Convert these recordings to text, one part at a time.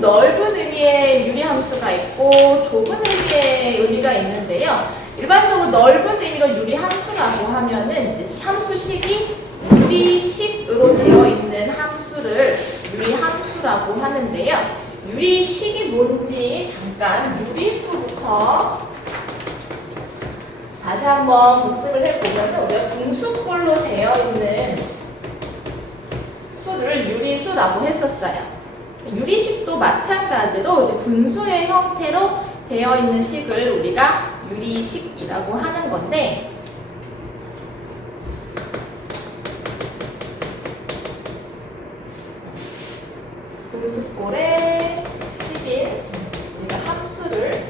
좀 넓은 의미의 유리함수가 있고 좁은 의미의 의미가 있는데요. 일반적으로 넓은 의미로 유리함수라고 하면은 이제 함수식이 유리식으로 되어 있는 함수를 유리함수라고 하는데요. 유리식이 뭔지 잠깐 유리수부터 다시 한번 복습을 해보면 우리가 분수꼴로 되어 있는 수를 유리수라고 했었어요. 유리식도 마찬가지로 이제 분수의 형태로 되어 있는 식을 우리가 유리식이라고 하는 건데, 분수꼴의 식인 우리가 함수를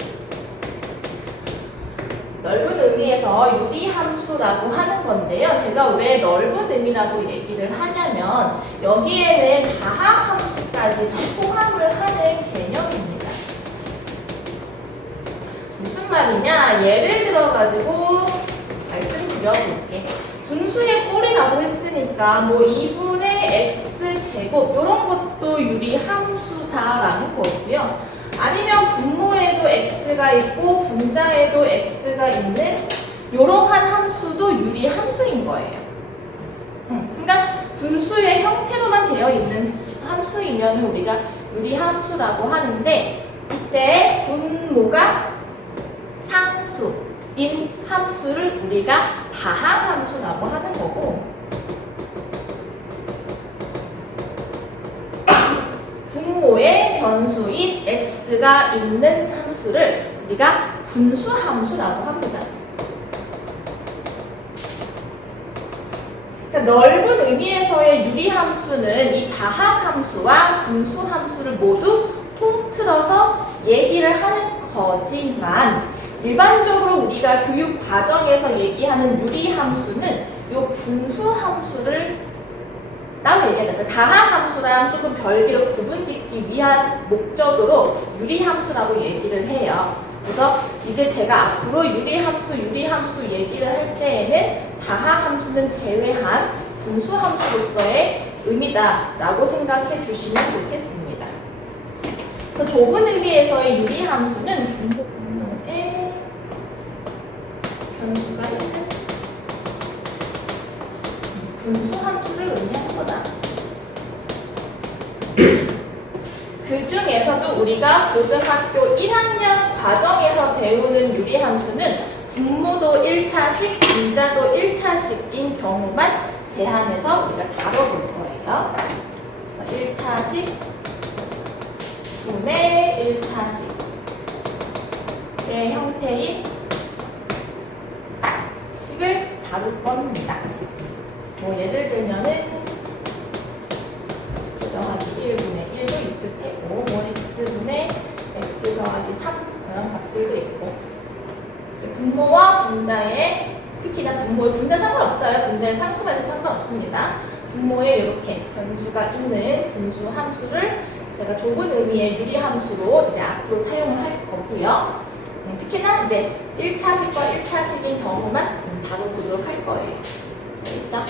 넓은 의미에서 유리함수라고 하는 건데요. 제가 왜 넓은 의미라고 얘기를 하냐면 여기에는 다항함수까지 다 포함을 하는 개념입니다. 무슨 말이냐? 예를 들어가지고 말씀드려볼게. 분수의 꼴이라고 했으니까 뭐 2분의 x제곱 이런 것도 유리함수다라는 거고요. 아니면 분모에도 x가 있고 분자에도 x가 있는 이러한 함수도 유리함수인 거예요. 그러니까 분수의 형태로만 되어 있는 함수이면 우리가 유리함수라고 하는데, 이때 분모가 상수인 함수를 우리가 다항함수라고 하는 거고, 분모의 변수인 x가 있는 함수를 우리가 분수함수라고 합니다. 그러니까 넓은 의미에서의 유리함수는 이 다항함수와 분수함수를 모두 통틀어서 얘기를 하는 거지만, 일반적으로 우리가 교육 과정에서 얘기하는 유리함수는 이 분수함수를 따로 얘기합니다. 다항함수랑 조금 별개로 구분짓기 위한 목적으로 유리함수라고 얘기를 해요. 그래서 이제 제가 앞으로 유리함수 얘기를 할 때에는 다항함수는 제외한 분수함수로서의 의미다라고 생각해 주시면 좋겠습니다. 그래서 좁은 의미에서의 유리함수는 분모의 변수가 있는 분수함수를 의미하는 거다. 그 중에서도 우리가 고등학교 1학년 과정에서 배우는 유리함수는 분모도 1차식, 분자도 1차식인 경우만 제한해서 우리가 다뤄볼 거예요. 1차식, 분의 1차식의 형태인 식을 다룰 겁니다. 뭐 예를 들면은 x 더하기 1분의 1도 있을 테고, 뭐 x분의 x 더하기 3 이런 값들도 있고, 분모와 분자에, 특히나 분모에 분자 상관없어요. 분자에 상수가 있어서 상관없습니다. 분모에 이렇게 변수가 있는 분수 함수를 제가 좁은 의미의 유리함수로 이제 앞으로 사용을 할 거고요. 특히나 이제 1차식과 1차식인 경우만 다뤄보도록 할 거예요. 알겠죠?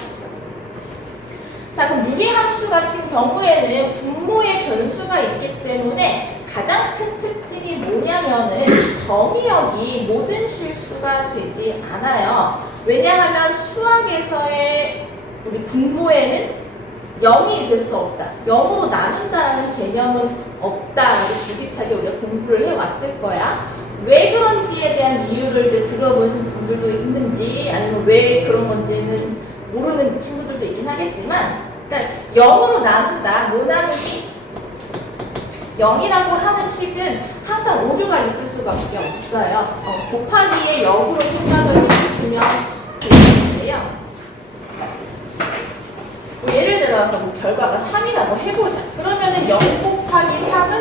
자, 그럼 유리함수 같은 경우에는 분모의 변수가 있기 때문에 가장 큰 특징이 뭐냐면은 정의역이 모든 실수가 되지 않아요. 왜냐하면 수학에서의 우리 분모에는 0이 될 수 없다, 0으로 나눈다라는 개념은 없다라고 줄기차게 우리가 공부를 해왔을 거야. 왜 그런지에 대한 이유를 이제 들어보신 분들도 있는지, 아니면 왜 그런 건지는 모르는 친구들도 있긴 하겠지만, 그러니까 0으로 나눈다, 뭐 나누기 0이라고 하는 식은 항상 오류가 있을 수밖에 없어요. 곱하기에 0으로 생각을 해주시면 되는데요. 뭐 예를 들어서 뭐 결과가 3이라고 해보자. 그러면은 0 곱하기 3은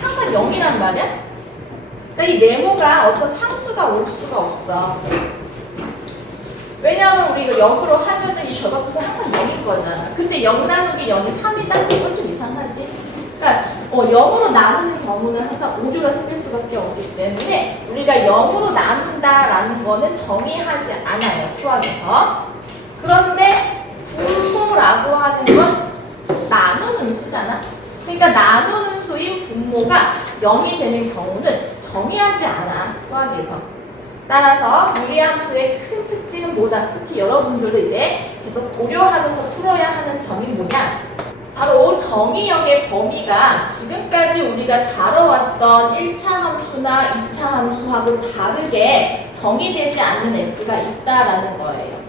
항상 0이란 말이야? 그러니까 이 네모가 어떤 상수가 올 수가 없어. 왜냐하면 우리 이거 0으로 하면은 이 저각부서 항상 0일 거잖아. 근데 0 나누기 0이 3이다? 이건 좀 이상하지? 그러니까 0으로 나누는 경우는 항상 오류가 생길 수밖에 없기 때문에 우리가 0으로 나눈다라는 거는 정의하지 않아요, 수학에서. 그런데 분모라고 하는 건 나누는 수잖아. 그러니까 나누는 함수인 분모가 0이 되는 경우는 정의하지 않아, 수학에서. 따라서 유리함수의 큰 특징은 뭐다? 특히 여러분들도 이제 계속 고려하면서 풀어야 하는 점이 뭐냐? 바로 정의역의 범위가 지금까지 우리가 다뤄왔던 1차 함수나 2차 함수하고 다르게 정의되지 않는 x가 있다라는 거예요.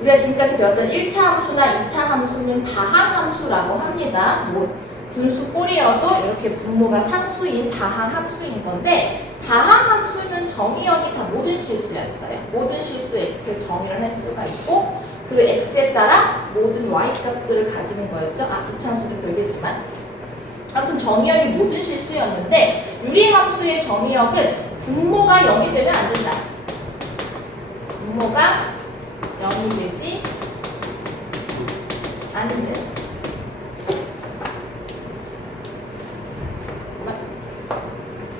우리가 지금까지 배웠던 1차 함수나 2차 함수는 다항함수라고 합니다. 뭐 분수 꼴이어도 이렇게 분모가 상수인 다항함수인 건데, 다항함수는 정의역이 다 모든 실수였어요. 모든 실수 x를 정의를 할 수가 있고, 그 x에 따라 모든 y값들을 가지는 거였죠. 이차 함수는 별개지만. 아무튼 정의역이 모든 실수였는데, 유리함수의 정의역은 분모가 0이 되면 안 된다. 분모가 0이 되지 않는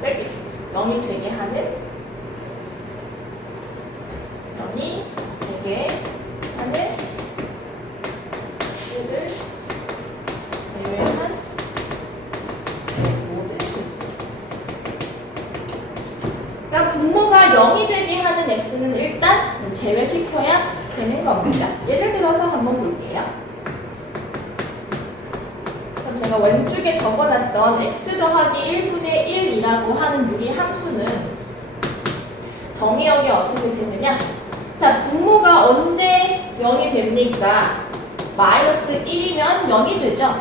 빼기 0이 되게 하는 0이 되게 하는 수를 제외한 모든 실수. 그러니까 분모가 0이 되게 하는 x는 일단 제외시켜야 되는 겁니다. 예를 들어서 한번 볼게요. 그럼 제가 왼쪽에 적어놨던 x 더하기 1분의 1이라고 하는 유리함수는 정의역이 어떻게 되느냐? 자, 분모가 언제 0이 됩니까? 마이너스 1이면 0이 되죠?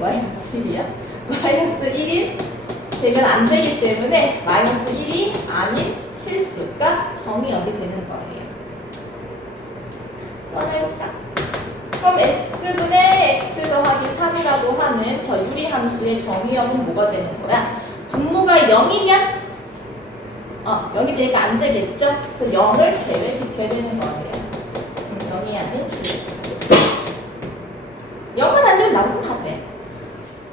마이너스 1이야? 마이너스 1이 되면 안 되기 때문에 마이너스 1이 아닌 실수가 정의역이 되는 거예요. 또 하나 해볼까? 그럼 x분의 x 더하기 3이라고 하는 저 유리함수의 정의역은 뭐가 되는 거야? 분모가 0이면 0이 되니까 안 되겠죠? 그래서 0을 제외시켜야 되는 거예요. 0이 아닌 실수. 0은 안 되면 나머지는 다 돼.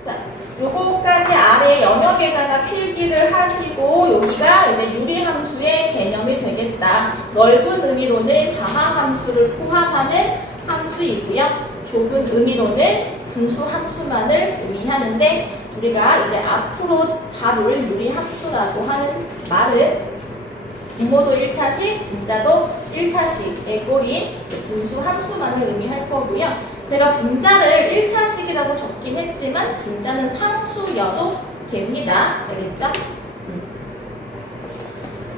자, 요거까지 아래 영역에다가 필기를 하시고, 여기가 이제 유리함수의 개념이 되겠다. 넓은 의미로는 다항함수를 포함하는 함수이고요. 좁은 의미로는 분수함수만을 의미하는데, 우리가 이제 앞으로 다룰 유리함수라고 하는 말은 분모도 1차식, 분자도 1차식의 꼴인 분수함수만을 의미할 거고요. 제가 분자를 1차식이라고 적긴 했지만 분자는 상수여도 됩니다. 알겠죠?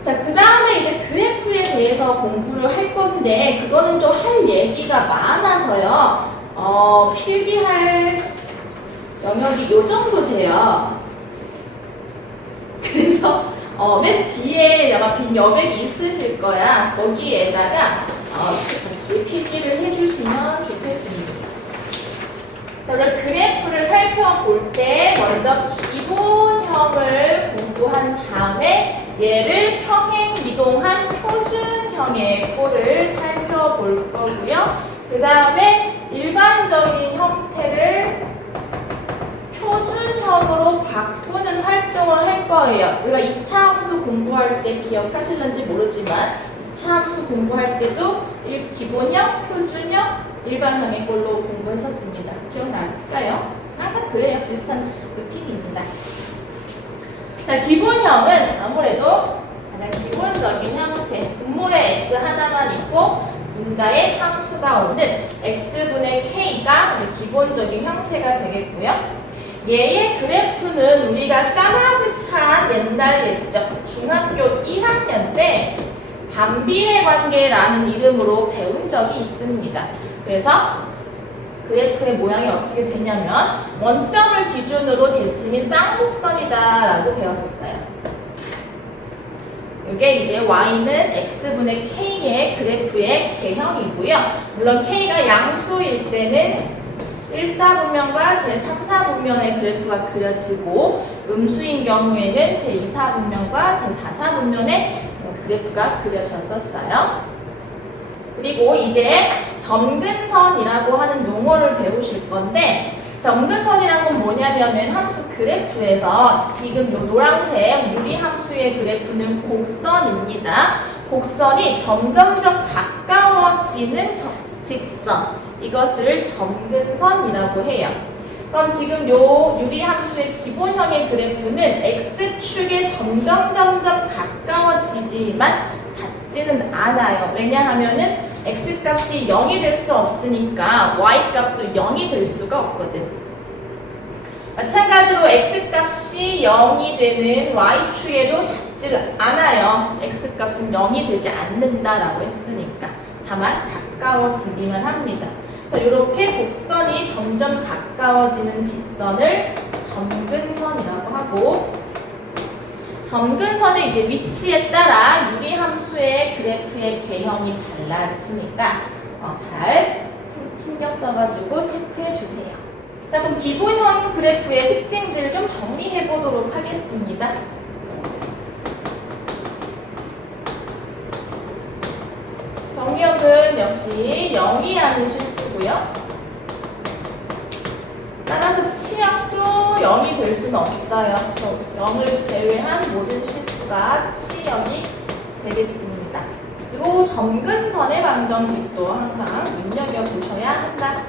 자, 그 다음에 이제 그래프에 대해서 공부를 할 건데, 그거는 좀 할 얘기가 많아서요. 필기할 영역이 요 정도 돼요. 그래서 맨 뒤에 아마 빈 여백이 있으실 거야. 거기에다가 같이 필기를 해주시면 좋겠습니다. 자, 우리 그래프를 살펴볼 때 먼저 기본형을 공부한 다음에 얘를 평행 이동한 표준형의 꼴을 살펴볼 거고요. 그 다음에 일반적인 형태를 표준형으로 바꾸는 활동을 할 거예요. 우리가 2차 함수 공부할 때 기억하실는지 모르지만 2차 함수 공부할 때도 기본형, 표준형, 일반형의 꼴로 공부했었습니다. 기억날까요? 항상 그래요. 비슷한 루틴입니다. 자, 기본형은 아무래도 가장 기본적인 형태, 분모의 x 하나만 있고 분자의 상수가 오는 x분의 k가 기본적인 형태가 되겠고요. 얘의 그래프는 우리가 까마득한 옛날 옛적 중학교 1학년 때 반비례 관계라는 이름으로 배운 적이 있습니다. 그래서 그래프의 모양이 어떻게 되냐면 원점을 기준으로 대칭이 쌍곡선이다라고 배웠었어요. 이게 이제 y는 x분의 k의 그래프의 개형이고요. 물론 k가 양수일 때는 1사분면과 제3사분면의 그래프가 그려지고, 음수인 경우에는 제2사분면과 제4사분면의 그래프가 그려졌었어요. 그리고 이제 점근선이라고 하는 용어를 배우실 건데, 점근선이란 건 뭐냐면은 함수 그래프에서 지금 요 노란색 유리함수의 그래프는 곡선입니다. 곡선이 점점점 가까워지는 직선, 이것을 점근선이라고 해요. 그럼 지금 요 유리함수의 기본형의 그래프는 x축에 점점 가까워지지만 닿지는 않아요. 왜냐하면은 x값이 0이 될 수 없으니까 y값도 0이 될 수가 없거든. 마찬가지로 x값이 0이 되는 y축에도 닿지 않아요. x값은 0이 되지 않는다라고 했으니까. 다만 가까워지기만 합니다. 자, 이렇게 곡선이 점점 가까워지는 직선을 점근선이라고 하고, 점근선의 이제 위치에 따라 유리함수의 그래프의 개형이 달라지니까 잘 신경 써가지고 체크해 주세요. 자, 그럼 기본형 그래프의 특징들을 좀 정리해 보도록 하겠습니다. 정의역은 역시 0이 하는 실수고요. 따라서 치역도 0이 될 수는 없어요. 0을 제외한 모든 실수가 치역이 되겠습니다. 그리고 점근선의 방정식도 항상 눈여겨보셔야 한다.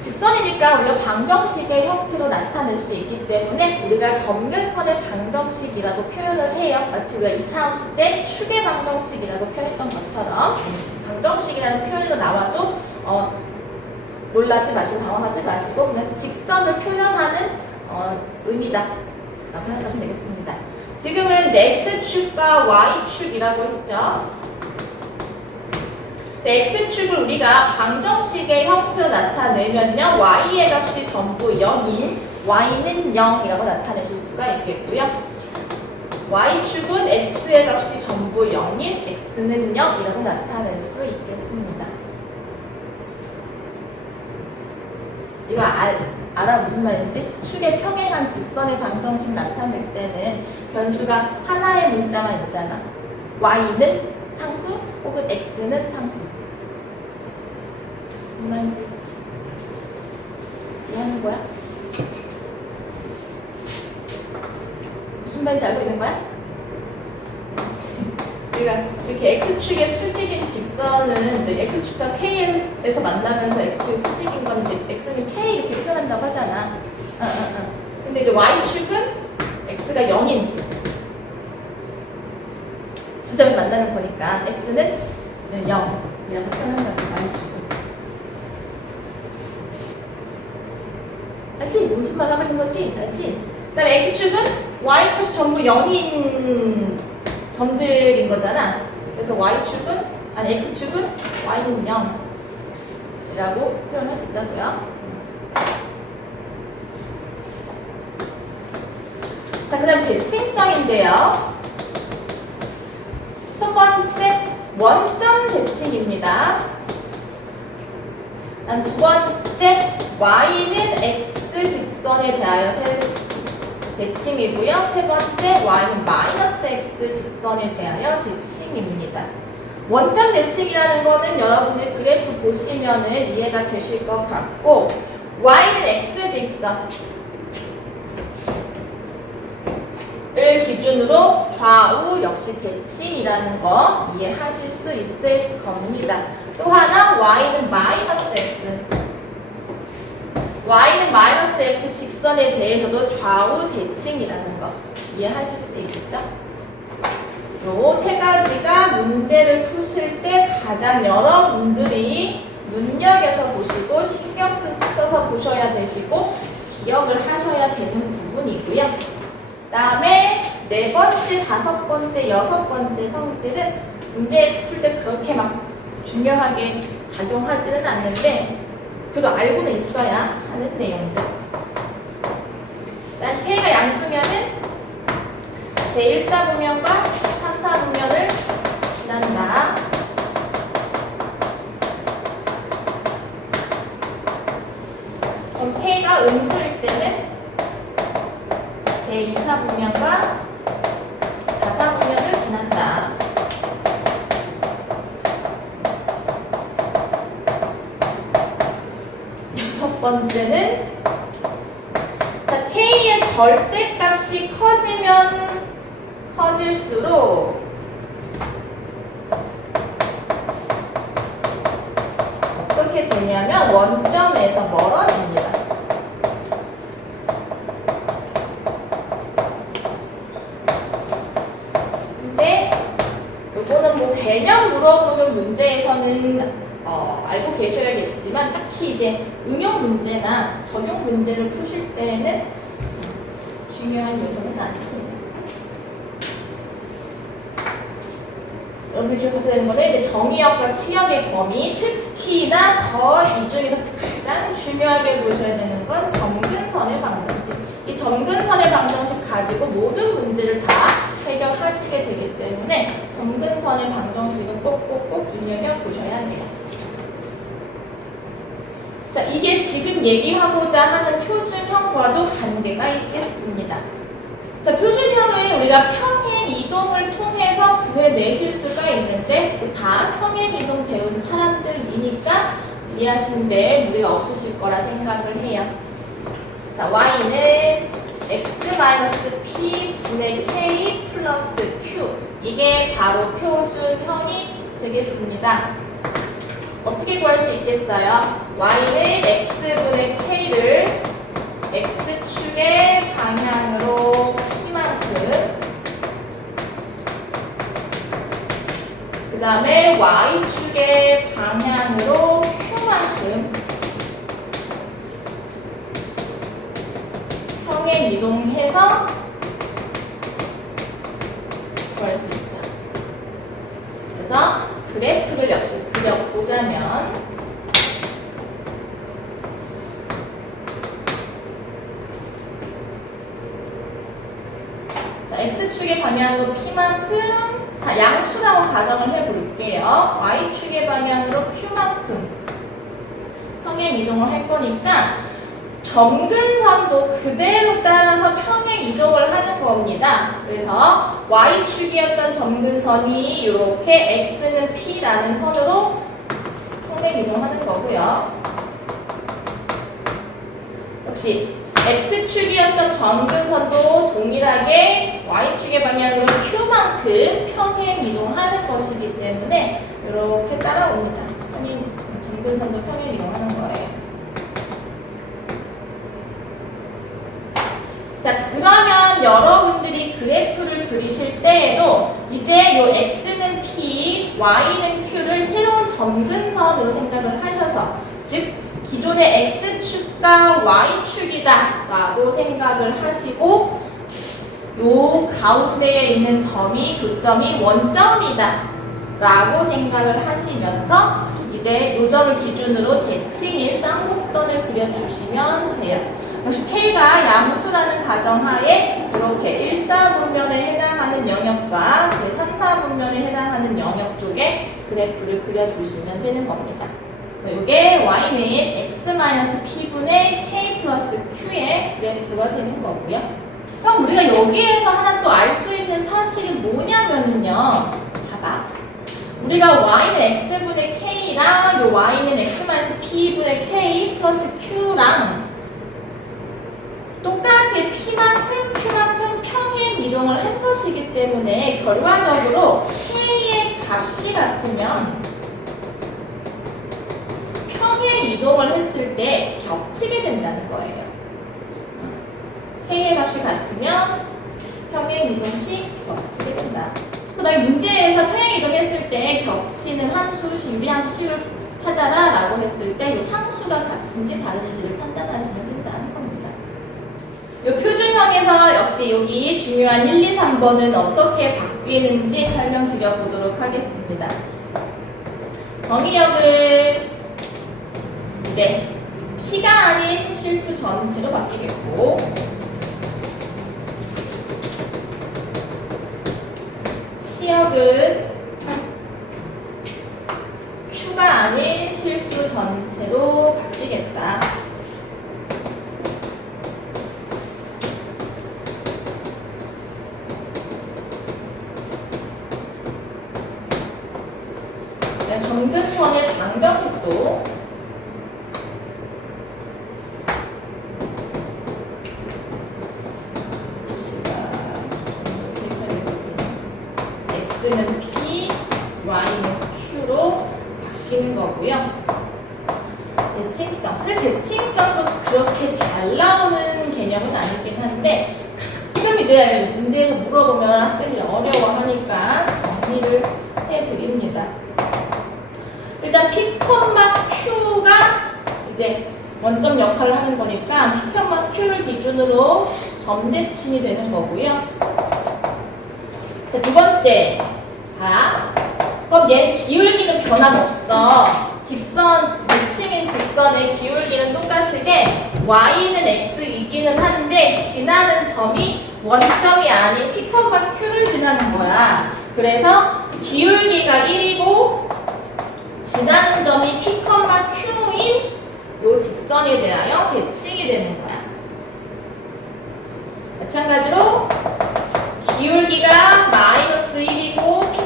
직선이니까 우리가 방정식의 형태로 나타낼 수 있기 때문에 우리가 점근선의 방정식이라고 표현을 해요. 마치 우리가 2차 함수 때 축의 방정식이라고 표현했던 것처럼 방정식이라는 표현으로 나와도 놀라지 마시고 당황하지 마시고 그냥 직선을 표현하는 의미다 라고 생각하시면 되겠습니다. 지금은 이제 x축과 y축이라고 했죠. x축을 우리가 방정식의 형태로 나타내면요, y의 값이 전부 0인 y는 0이라고 나타내실 수가 있겠고요. y축은 x의 값이 전부 0인 x는 0이라고 나타낼 수 있겠습니다. 이거 알아? 무슨 말인지? 축의 평행한 직선의 방정식 나타낼 때는 변수가 하나의 문자만 있잖아. y는 상수 혹은 x는 상수. 무슨 말인지 이해하는 거야? 무슨 말인지 알고 있는 거야? 우리가 이렇게 x축의 수직인 직선은 이제 x축과 k에서 만나면서 x축의 수직인 건 이제 x는 k 이렇게 표현한다고 하잖아. 근데 이제 y축은 x가 0인 지점이 만나는 거니까 x는 0이라고 표현한다고. y축은. 알지? 무슨 말 하고 있는 거지? 알지? 그 다음에 x축은 y값이 전부 0인 점들인 거잖아. 그래서 x축은 y는 0이라고 표현할 수 있다고요. 자, 그 다음 대칭성인데요. 첫 번째, 원점 대칭입니다. 다음 두 번째, y는 x 직선에 대하여 대칭이고요. 세 번째, y는 마이너스 x 직선에 대하여 대칭입니다. 원점 대칭이라는 거는 여러분들 그래프 보시면은 이해가 되실 것 같고, y는 x 직선을 기준으로 좌우 역시 대칭이라는 거 이해하실 수 있을 겁니다. 또 하나, y는 마이너스 x. y는 마이너스 x 직선에 대해서도 좌우 대칭이라는 거 이해하실 수 있겠죠? 요 세 가지가 문제를 푸실 때 가장 여러분들이 눈여겨서 보시고 신경 써서 보셔야 되시고 기억을 하셔야 되는 부분이고요. 그 다음에 네 번째, 다섯 번째, 여섯 번째 성질은 문제 풀 때 그렇게 막 중요하게 작용하지는 않는데 그래도 알고는 있어야 하는 내용들. 일단 K가 양수면은 제1사분면과 3사분면을 지난다. 그럼 K가 음수일 때는 제2사분면과 4사분면을 지난다. 첫 번째는 K의 절대값이 커지면 커질수록 개념 물어보는 문제에서는 알고 계셔야겠지만 딱히 이제 응용 문제나 적용 문제를 푸실 때는 중요한 요소는 아니고 여러분이 기억하셔야 되는 거는 이제 정의역과 치역의 범위, 특히나 이 중에서 가장 중요하게 보셔야 되는 건 점근선의 방정식. 이 점근선의 방정식 가지고 모든 문제를 다 해결하시게 되기 때문에 점근선의 방정식은 꼭꼭꼭 눈여겨보셔야 돼요. 자, 이게 지금 얘기하고자 하는 표준형과도 관계가 있겠습니다. 자, 표준형은 우리가 평행 이동을 통해서 구해내실 수가 있는데 다 평행 이동 배운 사람들이니까 이해하시는데 무리가 없으실 거라 생각을 해요. 자, y는 x-p 분의 k 플러스 q 이게 바로 표준형이 되겠습니다. 어떻게 구할 수 있겠어요? y는 x분의 k를 x축의 방향으로 p만큼 그 다음에 y축의 방향으로 q만큼 평행 이동해서 구할 수 있죠. 그래서 그래프를 역시 그려보자면 x축의 방향으로 p만큼 양수라고 가정을 해볼게요. y축의 방향으로 q만큼 평행 이동을 할 거니까 점근선도 그대로 따라서 평행 이동을 하는 겁니다. 그래서 y축이었던 점근선이 이렇게 x는 p라는 선으로 평행 이동하는 거고요. 역시 x축이었던 점근선도 동일하게 y축의 방향으로 q만큼 평행 이동하는 것이기 때문에 이렇게 따라옵니다. 점근선도 평행 이동하는 거예요. 자, 그러면 여러분들이 그래프를 그리실 때에도 이제 요 x는 p, y는 q를 새로운 점근선으로 생각을 하셔서 즉 기존의 x축과 y축이다 라고 생각을 하시고 요 가운데에 있는 점이 교점이 원점이다 라고 생각을 하시면서 이제 요 점을 기준으로 대칭인 쌍곡선을 그려주시면 돼요. 역시 K가 양수라는 가정하에 이렇게 1, 4분면에 해당하는 영역과 제3, 4분면에 해당하는 영역 쪽에 그래프를 그려주시면 되는 겁니다. 이게 y는 x-p분의 k 플러스 q의 그래프가 되는 거고요. 그럼 우리가 여기에서 하나 또 알 수 있는 사실이 뭐냐면은요. 봐봐. 우리가 y는 x분의 k랑 요 y는 x-p분의 k 플러스 q랑 똑같이 p만큼 q만큼 평행 이동을 한 것이기 때문에 결과적으로 k의 값이 같으면 평행 이동을 했을 때 겹치게 된다는 거예요. k의 값이 같으면 평행 이동 시 겹치게 된다. 그래서 만약 문제에서 평행 이동했을 때 겹치는 함수 시, 유리함수 C를 찾아라 라고 했을 때 이 상수가 같은지 다른지를 판단하시면 된다는 겁니다. 이 표준형에서 역시 여기 중요한 1, 2, 3번은 어떻게 바뀌는지 설명드려 보도록 하겠습니다. 정의역은 이제 P가 아닌 실수 전체로 바뀌겠고 치역은 Q가 아닌 실수 전체로 바뀌겠다. 점근선의 방정식도 x는 p, y는 q로 바뀌는 거고요. 대칭성. 근데 대칭성도 그렇게 잘 나오는 개념은 아니긴 한데 가끔 이제 문제에서 물어보면 학생들이 어려워하니까 정리를 해드립니다. 일단 P, Q가 이제 원점 역할을 하는 거니까 P, Q를 기준으로 점대칭이 되는 거고요. 자, 두 번째. 봐라. 그럼 얘 기울기는 변함없어. 대칭인 직선의 기울기는 똑같게 y는 x이기는 한데 지나는 점이 원점이 아닌 P, Q를 지나는 거야. 그래서 기울기가 1이고 지나는 점이 P, Q인 요 직선에 대하여 대칭이 되는 거야. 마찬가지로 기울기가 마이너스 1이고 P,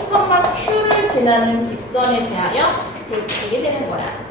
Q를 지나는 직선에 대하여 대칭이 되는 거야.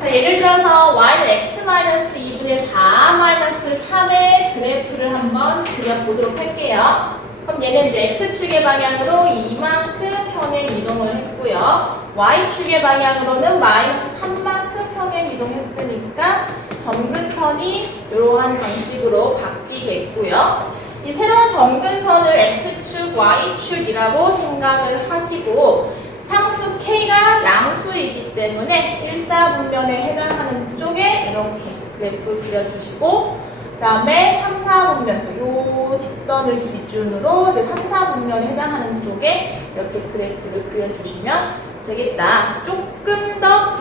자, 예를 들어서 y는 x-2분의 4-3의 그래프를 한번 그려보도록 할게요. 그럼 얘는 이제 x축의 방향으로 이만큼 평행 이동을 했고요. y축의 방향으로는 마이너스 3만큼 평행 이동했으니까 점근선이 이러한 방식으로 바뀌겠고요. 이 새로운 점근선을 x축, y축이라고 생각을 하시고 상수 k가 양수이기 때문에 1사분면에 해당하는 쪽에 이렇게 그래프를 그려주시고 그 다음에 3, 4분면, 요 직선을 기준으로 이제 3, 4분면에 해당하는 쪽에 이렇게 그래프를 그려주시면 되겠다. 조금 더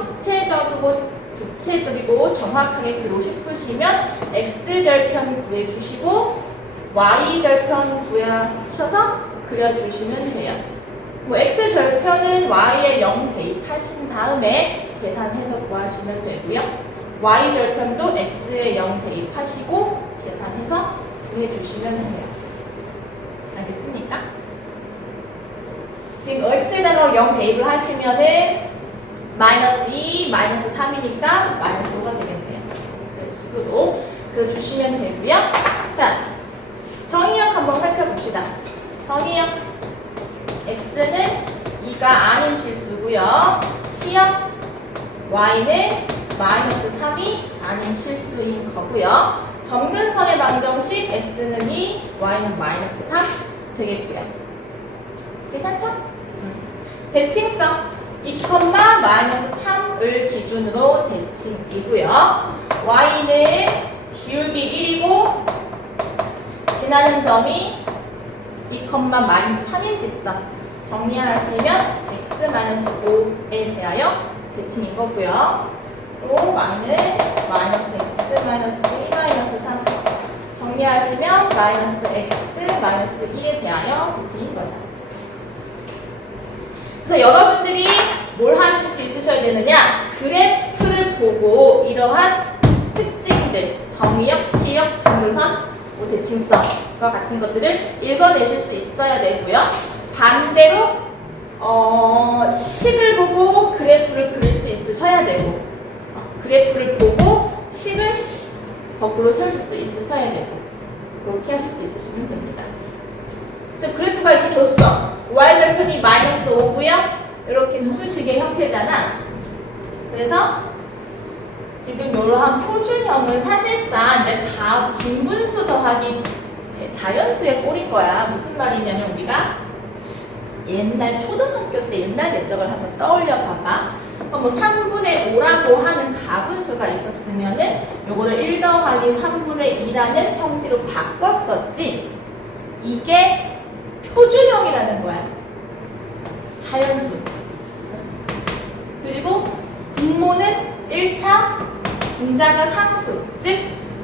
구체적이고 정확하게 그리고 싶으시면 x절편 구해주시고 y절편 구하셔서 그려주시면 돼요. 뭐 x절편은 y에 0 대입하신 다음에 계산해서 구하시면 되고요. y절편도 x에 0 대입하시고 계산해서 구해주시면 돼요. 알겠습니까? 지금 x에다가 0 대입을 하시면은 마이너스 2, 마이너스 3이니까 마이너스 5가 되겠네요. 이런 식으로 그려주시면 되고요. 자, 정의역 한번 살펴봅시다. 정의역 x는 2가 아닌 실수고요. C역 y는 마이너스 3이 아닌 실수인 거고요. 점근선의 방정식 x는 2, y는 마이너스 3 되겠고요. 괜찮죠? 대칭성 2, 마이너스 3을 기준으로 대칭이고요. y는 기울기 1이고 지나는 점이 2, 마이너스 3인 직선 정리하시면 x-5에 대하여 대칭인 거고요. 또 y는 마이너스 x 마이너스 2 마이너스 3 정리하시면 마이너스 x 마이너스 1에 대하여 대칭인 거죠. 그래서 여러분들이 뭘 하실 수 있으셔야 되느냐? 그래프를 보고 이러한 특징들, 정의역, 치역, 점근선, 대칭성과 같은 것들을 읽어내실 수 있어야 되고요. 반대로 식을 보고 그래프를 그릴 수 있으셔야 되고 그래프를 보고 식을 거꾸로 세우실 수 있으셔야 되고 그렇게 하실 수 있으시면 됩니다. 즉 그래프가 이렇게 줬어. y절편이 마이너스 5고요. 이렇게 수식의 형태잖아. 그래서 지금 이러한 표준형은 사실상 이제 진분수 더하기 자연수의 꼴인 거야. 무슨 말이냐면 우리가 옛날 초등학교 때 옛날 내적을 한번 떠올려 봐봐. 뭐 3분의 5라고 하는 가분수가 있었으면은 요거를 1 더하기 3분의 2라는 형태로 바꿨었지. 이게 표준형이라는 거야. 자연수. 그리고 분모는 1차, 분자가 상수. 즉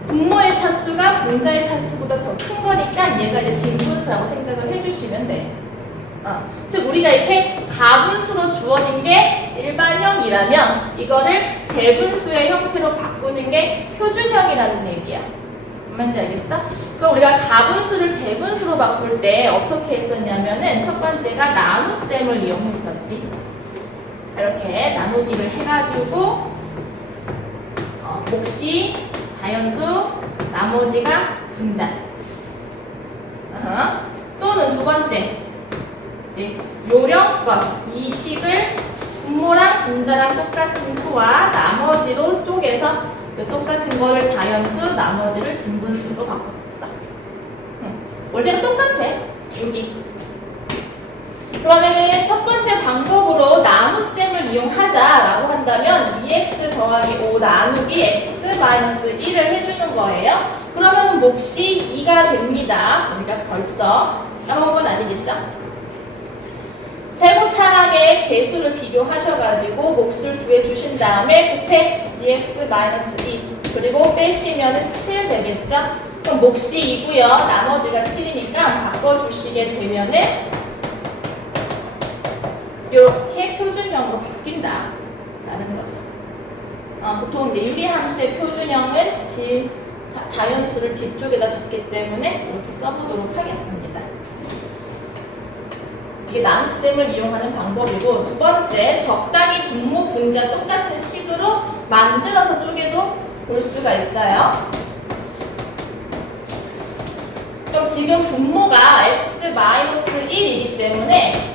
분모의 차수가 분자의 차수보다 더 큰 거니까 얘가 이제 진분수라고 생각을 해주시면 돼. 즉 우리가 이렇게 가분수로 주어진 게 일반형이라면 이거를 대분수의 형태로 바꾸는 게 표준형이라는 얘기야. 뭔지 알겠어? 그럼 우리가 가분수를 대분수로 바꿀 때 어떻게 했었냐면은 첫 번째가 나눗셈을 이용했었지. 이렇게 나누기를 해가지고 몫이 자연수, 나머지가 분자. 또는 두 번째 요령껏 이 식을 분모랑 분자랑 똑같은 수와 나머지로 쪼개서 똑같은 거를 자연수, 나머지를 진분수로 바꿨었어. 원래는 똑같아. 여기. 그러면은 첫 번째 이용하자라고 한다면 2x 더하기 5 나누기 x 마이너스 1을 해주는 거예요. 그러면은 몫이 2가 됩니다. 우리가 벌써 까먹은 건 아니겠죠? 제곱차항의 개수를 비교하셔가지고 몫을 구해주신 다음에 곱해 2x 마이너스 2 그리고 빼시면 7 되겠죠? 그럼 몫이 2고요. 나머지가 7이니까 바꿔주시게 되면은 이렇게 표준형으로 바뀐다 라는 거죠. 보통 이제 유리함수의 표준형은 자연수를 뒤쪽에다 적기 때문에 이렇게 써보도록 하겠습니다. 이게 나눗셈을 이용하는 방법이고, 두 번째, 적당히 분모 분자 똑같은 식으로 만들어서 쪼개도 볼 수가 있어요. 그럼 지금 분모가 x-1이기 때문에